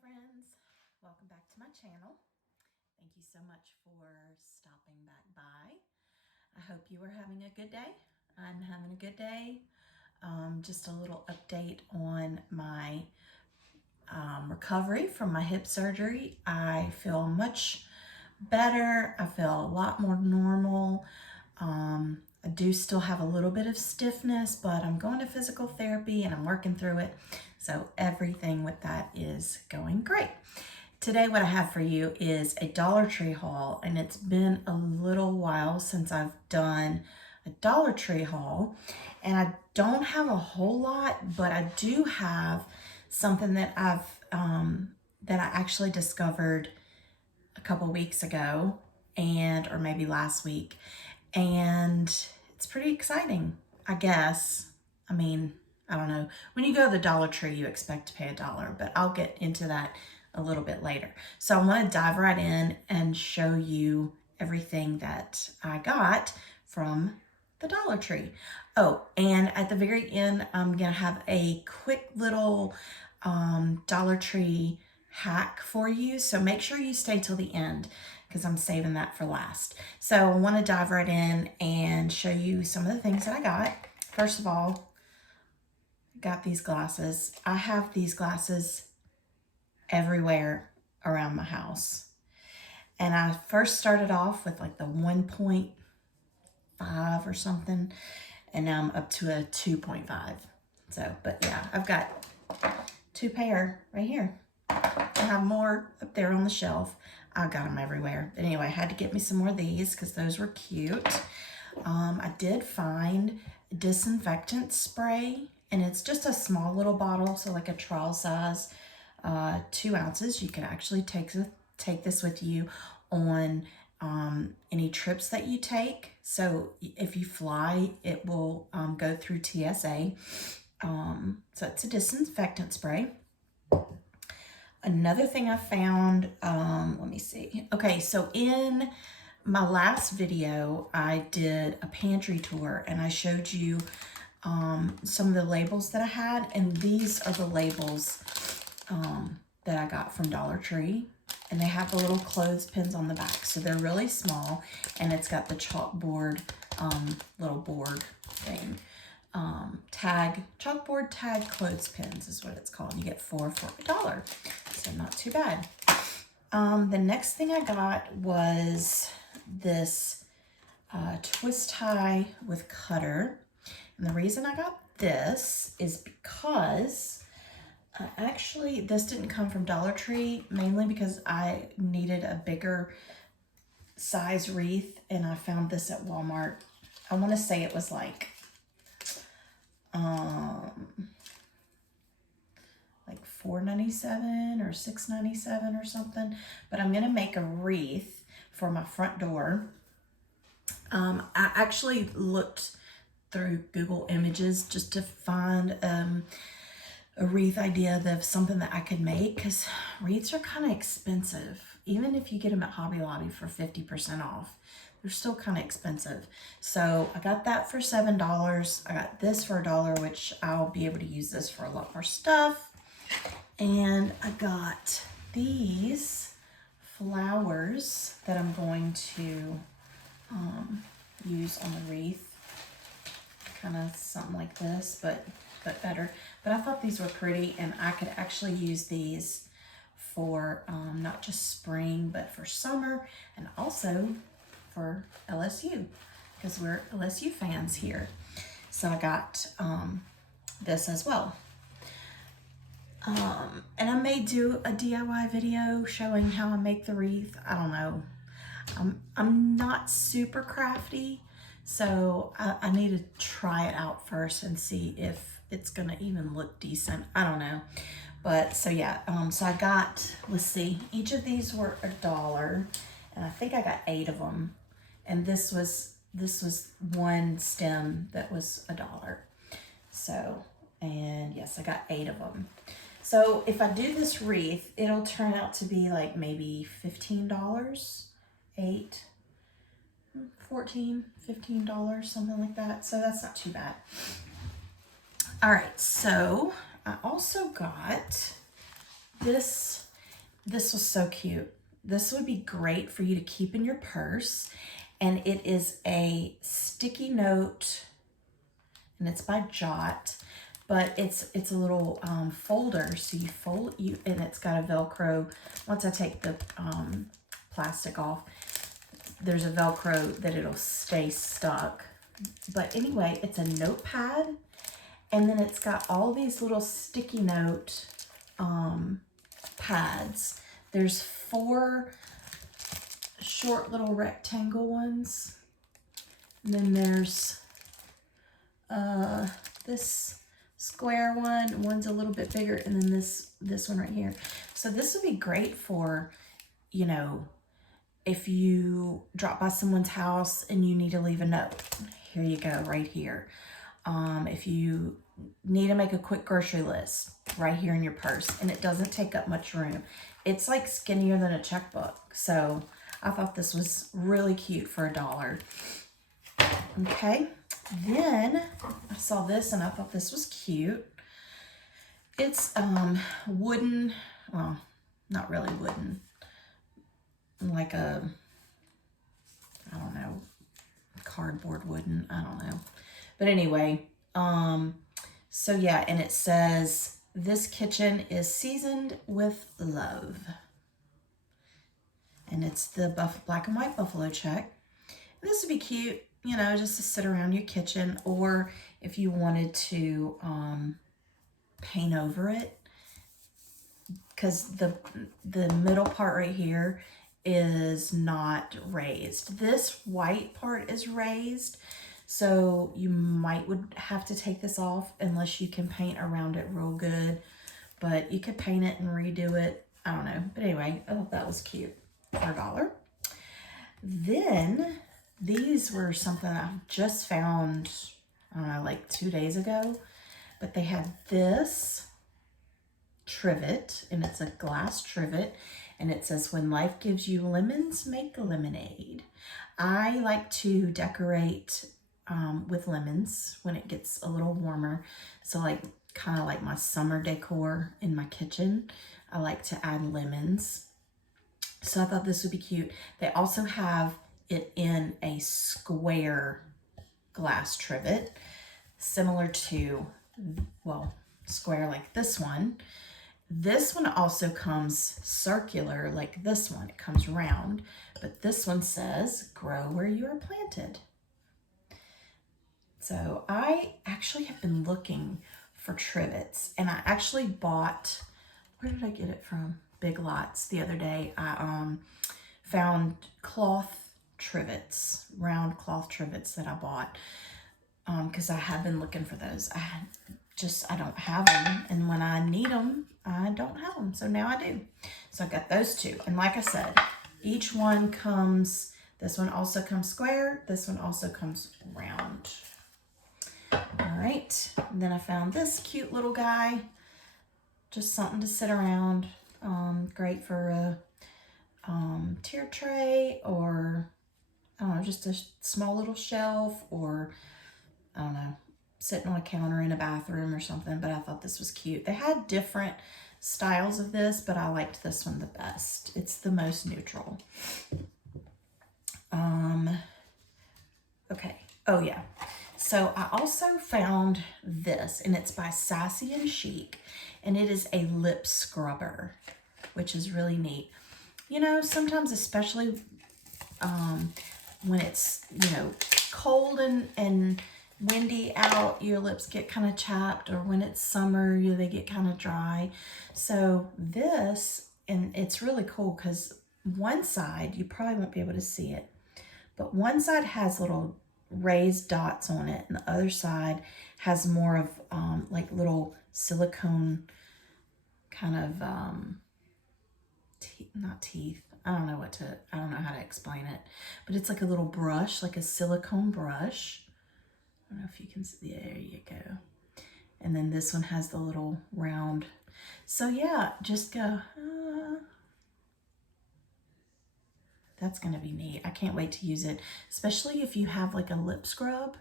friends, welcome back to my channel. Thank you so much for stopping back by. I hope you are having a good day. I'm having a good day. Just a little update on my recovery from my hip surgery. I feel much better. I feel a lot more normal. I do still have a little bit of stiffness, but I'm going to physical therapy and I'm working through it. So everything with that is going great. Today what I have for you is a Dollar Tree haul, and it's been a little while since I've done a Dollar Tree haul, and I don't have a whole lot, but I do have something that I actually discovered a couple weeks ago, or maybe last week, and it's pretty exciting, I guess. I mean, I don't know. When you go to the Dollar Tree, you expect to pay $1, but I'll get into that a little bit later. So I want to dive right in and show you everything that I got from the Dollar Tree. Oh, and at the very end, I'm going to have a quick little Dollar Tree hack for you. So make sure you stay till the end, because I'm saving that for last. So I want to dive right in and show you some of the things that I got. First of all, I got these glasses. I have these glasses everywhere around my house. And I first started off with like the 1.5 or something, and now I'm up to a 2.5. So, but yeah, I've got 2 pair right here. I have more up there on the shelf. I got them everywhere. But anyway, I had to get me some more of these because those were cute. I did find disinfectant spray, and it's just a small little bottle, so like a trial size, 2 ounces. You can actually take this with you on any trips that you take. So if you fly, it will go through TSA. So it's a disinfectant spray. Another thing I found, let me see. Okay, so in my last video, I did a pantry tour, and I showed you some of the labels that I had, and these are the labels that I got from Dollar Tree, and they have the little clothespins on the back, so they're really small, and it's got the chalkboard little board thing. Chalkboard tag clothespins is what it's called. You get 4 for $1, so not too bad. The next thing I got was this twist tie with cutter, and the reason I got this is because actually this didn't come from Dollar Tree, mainly because I needed a bigger size wreath, and I found this at Walmart. I want to say it was like $4.97 or $6.97 or something, but I'm gonna make a wreath for my front door. I actually looked through Google Images just to find a wreath idea of something that I could make, because wreaths are kind of expensive. Even if you get them at Hobby Lobby for 50% off, they're still kind of expensive. So I got that for $7. I got this for $1, which I'll be able to use this for a lot more stuff. And I got these flowers that I'm going to use on the wreath. Kind of something like this, but better. But I thought these were pretty, and I could actually use these for not just spring, but for summer, and also for LSU, because we're LSU fans here. So I got this as well. And I may do a DIY video showing how I make the wreath. I don't know. I'm not super crafty, so I need to try it out first and see if it's gonna even look decent. I don't know. But so yeah, so I got, let's see, each of these were $1, and I think I got 8 of them. And this was one stem that was $1. So, and yes, I got 8 of them. So if I do this wreath, it'll turn out to be like maybe $15, 8, 14, $15, something like that. So that's not too bad. All right, so I also got this this was so cute. This would be great for you to keep in your purse. And it is a sticky note, and it's by Jot, but it's a little folder. So you fold and it's got a Velcro. Once I take the plastic off, there's a Velcro that it'll stay stuck. But anyway, it's a notepad, and then it's got all these little sticky note pads. There's 4 short little rectangle ones, and then there's this square one. One's a little bit bigger, and then this one right here. So this would be great for, you know, if you drop by someone's house and you need to leave a note. Here you go, right here. If you need to make a quick grocery list, right here in your purse, and it doesn't take up much room. It's like skinnier than a checkbook. So I thought this was really cute for $1. Okay, then I saw this and I thought this was cute. It's wooden, well, not really wooden, like a, I don't know, cardboard wooden, I don't know. But anyway, so yeah, and it says, "This kitchen is seasoned with love." And it's the black and white buffalo check. And this would be cute, you know, just to sit around your kitchen, or if you wanted to paint over it, because the middle part right here is not raised. This white part is raised, so you would have to take this off unless you can paint around it real good. But you could paint it and redo it. I don't know. But anyway, I thought that was cute for $1. Then these were something I just found, I don't know, like 2 days ago. But they had this trivet, and it's a glass trivet, and it says, "When life gives you lemons, make lemonade." I like to decorate with lemons when it gets a little warmer. So like kind of like my summer decor in my kitchen, I like to add lemons. So I thought this would be cute. They also have it in a square glass trivet, similar to, well, square like this one. This one also comes circular like this one. It comes round, but this one says, "Grow where you are planted." So I actually have been looking for trivets, and I actually bought, where did I get it from? Big Lots the other day. I found cloth trivets, round cloth trivets that I bought, because I have been looking for those. I don't have them, and when I need them, I don't have them. So now I do. So I got those 2, and like I said, each one comes, this one also comes square, this one also comes round. All right, and then I found this cute little guy, just something to sit around. Great for a tier tray, or I don't know, just a small little shelf, or I don't know, sitting on a counter in a bathroom or something. But I thought this was cute. They had different styles of this, but I liked this one the best. It's the most neutral. Okay, oh yeah. So I also found this, and it's by Sassy and Chic, and it is a lip scrubber, which is really neat. You know, sometimes, especially when it's, you know, cold and windy out, your lips get kind of chapped, or when it's summer, they get kind of dry. So this, and it's really cool because one side, you probably won't be able to see it, but one side has little raised dots on it, and the other side has more of like little silicone kind of not teeth, I don't know how to explain it, but it's like a little brush, like a silicone brush. I don't know if you can see, there you go. And then this one has the little round. So yeah, just go, that's gonna be neat. I can't wait to use it, especially if you have like a lip scrub.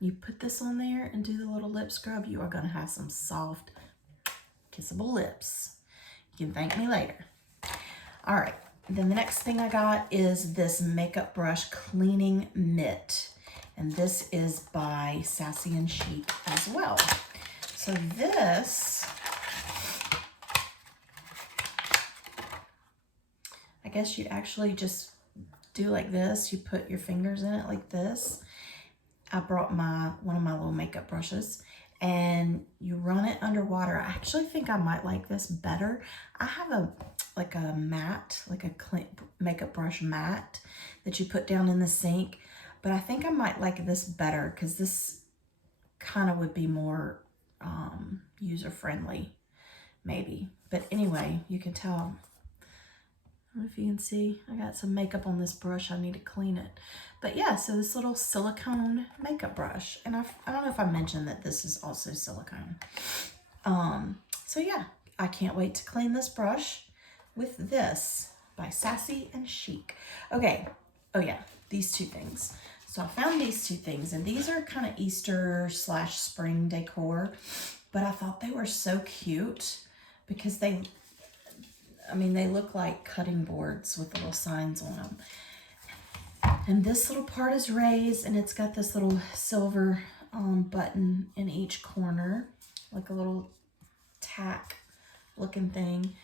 You put this on there and do the little lip scrub, you are gonna have some soft, kissable lips. You can thank me later. All right, then the next thing I got is this makeup brush cleaning mitt. And this is by Sassy and Chic as well. So this, I guess you'd actually just do like this. You put your fingers in it like this. I brought one of my little makeup brushes, and you run it underwater. I actually think I might like this better. I have like a mat, like a makeup brush mat that you put down in the sink, but I think I might like this better because this kind of would be more user-friendly, maybe. But anyway, you can tell. I don't know if you can see, I got some makeup on this brush. I need to clean it. But yeah, so this little silicone makeup brush. And I don't know if I mentioned that this is also silicone. So yeah, I can't wait to clean this brush with this by Sassy and Chic. Okay, oh yeah, these two things. So I found these two things, and these are kind of Easter / spring decor, but I thought they were so cute because they look like cutting boards with little signs on them. And this little part is raised, and it's got this little silver button in each corner, like a little tack looking thing.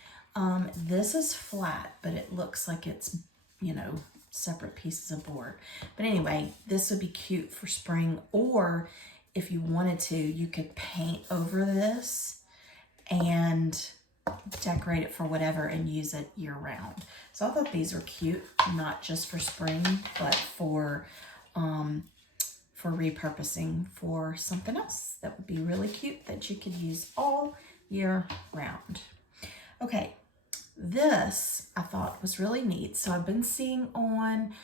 This is flat, but it looks like it's, separate pieces of board. But anyway, this would be cute for spring, or if you wanted to, you could paint over this and decorate it for whatever and use it year round. So I thought these were cute, not just for spring, but for repurposing for something else that would be really cute that you could use all year round. Okay, this I thought was really neat. So I've been seeing on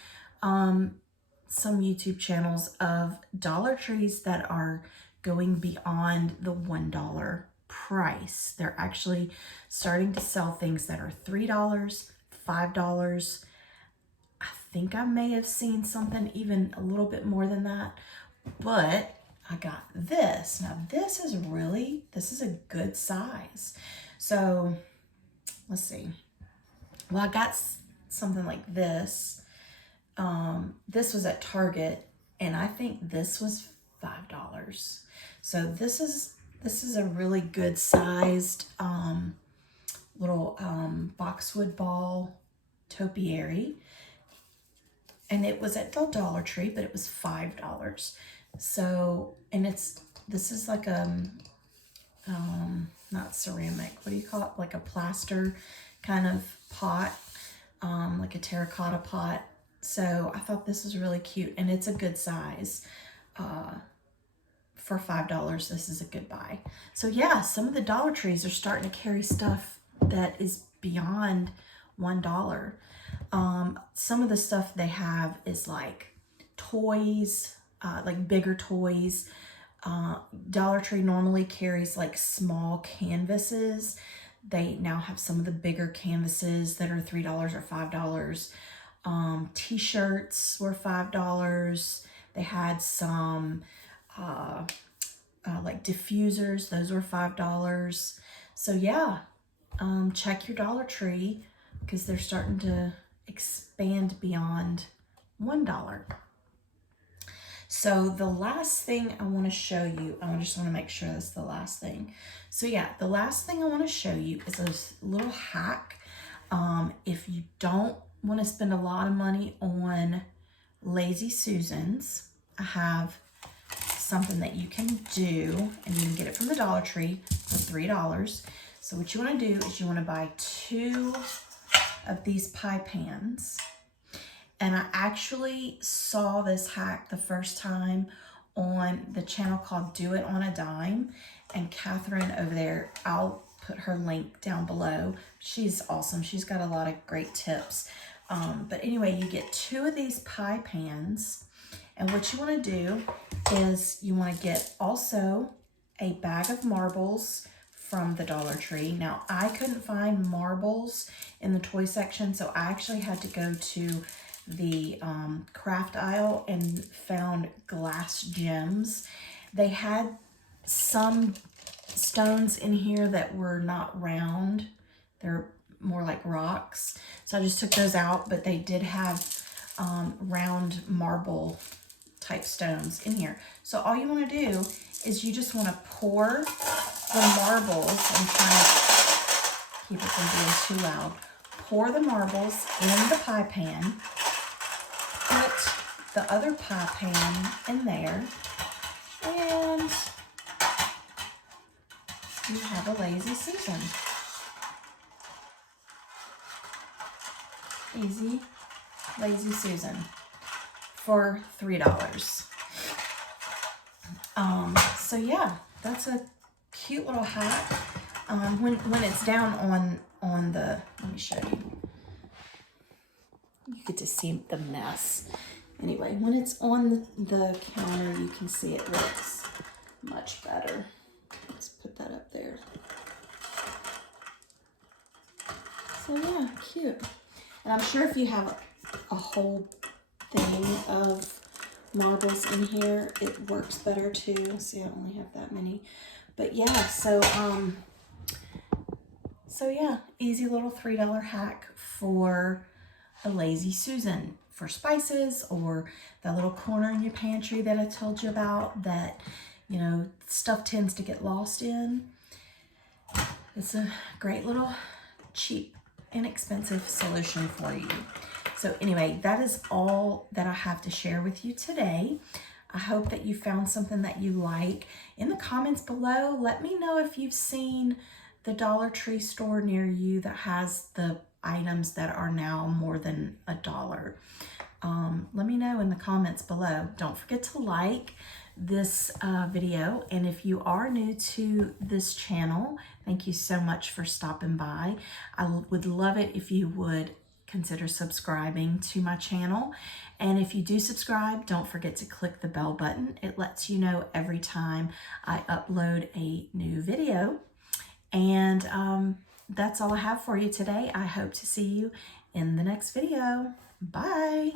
some YouTube channels of Dollar Trees that are going beyond the $1 price. They're actually starting to sell things that are $3, $5. I think I may have seen something even a little bit more than that, but I got this. Now this is a good size. So let's see. Well, I got something like this. This was at Target, and I think this was $5. So this is a really good sized little boxwood ball topiary, and it was at the Dollar Tree, but it was $5. So, and this is like not ceramic, what do you call it, like a plaster kind of pot, like a terracotta pot. So I thought this was really cute, and it's a good size. For $5, this is a good buy. So yeah, some of the Dollar Trees are starting to carry stuff that is beyond $1. Some of the stuff they have is like toys, like bigger toys. Dollar Tree normally carries like small canvases. They now have some of the bigger canvases that are $3 or $5. T-shirts were $5. They had some like diffusers, those were $5. So yeah, check your Dollar Tree because they're starting to expand beyond $1. So the last thing I want to show you, I just want to make sure that's the last thing. So yeah, the last thing I want to show you is a little hack. If you don't want to spend a lot of money on Lazy Susans, I have something that you can do, and you can get it from the Dollar Tree for $3. So what you want to do is you want to buy 2 of these pie pans. And I actually saw this hack the first time on the channel called Do It on a Dime. And Catherine over there, I'll put her link down below. She's awesome. She's got a lot of great tips. But anyway, you get 2 of these pie pans. And what you want to do is you want to get also a bag of marbles from the Dollar Tree. Now, I couldn't find marbles in the toy section, so I actually had to go to the craft aisle and found glass gems. They had some stones in here that were not round. They're more like rocks. So I just took those out, but they did have round marble type stones in here. So all you want to do is you just want to pour the marbles. I'm trying to keep it from being too loud. Pour the marbles in the pie pan. Put the other pie pan in there. And you have a lazy Susan. Easy lazy Susan for $3. So yeah, that's a cute little hat. When it's down on the, let me show you. You get to see the mess. Anyway, when it's on the counter, you can see it looks much better. Let's put that up there. So yeah, cute. And I'm sure if you have a whole thing of marbles in here, it works better too. See, I only have that many. But yeah, so yeah, easy little $3 hack for a lazy Susan, for spices, or that little corner in your pantry that I told you about that, you know, stuff tends to get lost in. It's a great little cheap, inexpensive solution for you. So anyway, that is all that I have to share with you today. I hope that you found something that you like. In the comments below, let me know if you've seen the Dollar Tree store near you that has the items that are now more than $1. Let me know in the comments below. Don't forget to like this video, and if you are new to this channel, thank you so much for stopping by. I would love it if you would consider subscribing to my channel, and if you do subscribe, don't forget to click the bell button. It lets you know every time I upload a new video. And that's all I have for you today. I hope to see you in the next video. Bye.